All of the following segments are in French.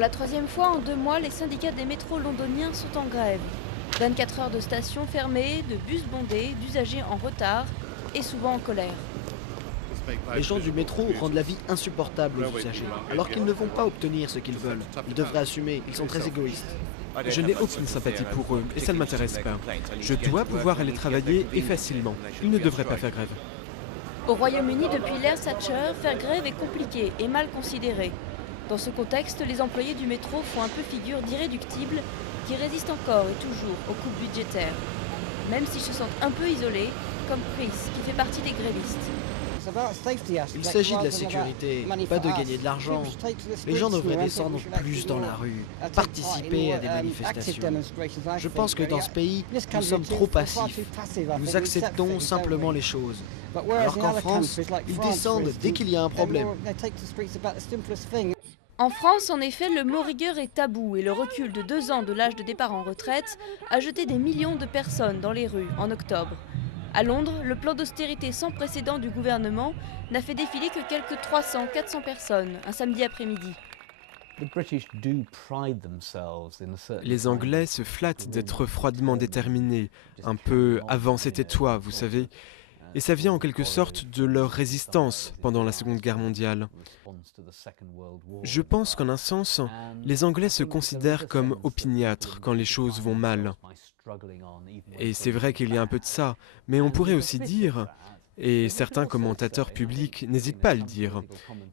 Pour la troisième fois en 2 mois, les syndicats des métros londoniens sont en grève. 24 heures de stations fermées, de bus bondés, d'usagers en retard et souvent en colère. Les gens du métro rendent la vie insupportable aux usagers, alors qu'ils ne vont pas obtenir ce qu'ils veulent. Ils devraient assumer, ils sont très égoïstes. Je n'ai aucune sympathie pour eux et ça ne m'intéresse pas. Je dois pouvoir aller travailler et facilement. Ils ne devraient pas faire grève. Au Royaume-Uni, depuis l'ère Thatcher, faire grève est compliqué et mal considéré. Dans ce contexte, les employés du métro font un peu figure d'irréductibles qui résistent encore et toujours aux coupes budgétaires. Même s'ils se sentent un peu isolés, comme Chris, qui fait partie des grévistes. Il s'agit de la sécurité, pas de gagner de l'argent. Les gens devraient descendre plus dans la rue, participer à des manifestations. Je pense que dans ce pays, nous sommes trop passifs. Nous acceptons simplement les choses. Alors qu'en France, ils descendent dès qu'il y a un problème. En France, en effet, le mot rigueur est tabou et le recul de 2 ans de l'âge de départ en retraite a jeté des millions de personnes dans les rues en octobre. À Londres, le plan d'austérité sans précédent du gouvernement n'a fait défiler que quelques 300-400 personnes un samedi après-midi. Les Anglais se flattent d'être froidement déterminés, un peu avant c'était toi, vous savez. Et ça vient en quelque sorte de leur résistance pendant la Seconde Guerre mondiale. Je pense qu'en un sens, les Anglais se considèrent comme opiniâtres quand les choses vont mal. Et c'est vrai qu'il y a un peu de ça, mais on pourrait aussi dire, et certains commentateurs publics n'hésitent pas à le dire,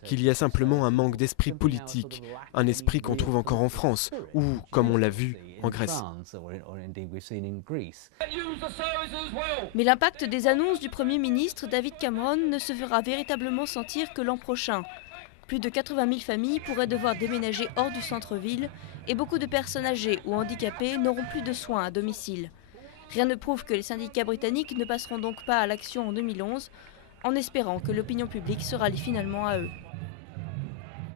qu'il y a simplement un manque d'esprit politique, un esprit qu'on trouve encore en France, ou, comme on l'a vu, en Grèce. Mais l'impact des annonces du Premier ministre David Cameron ne se fera véritablement sentir que l'an prochain. Plus de 80 000 familles pourraient devoir déménager hors du centre-ville et beaucoup de personnes âgées ou handicapées n'auront plus de soins à domicile. Rien ne prouve que les syndicats britanniques ne passeront donc pas à l'action en 2011, en espérant que l'opinion publique se rallie finalement à eux.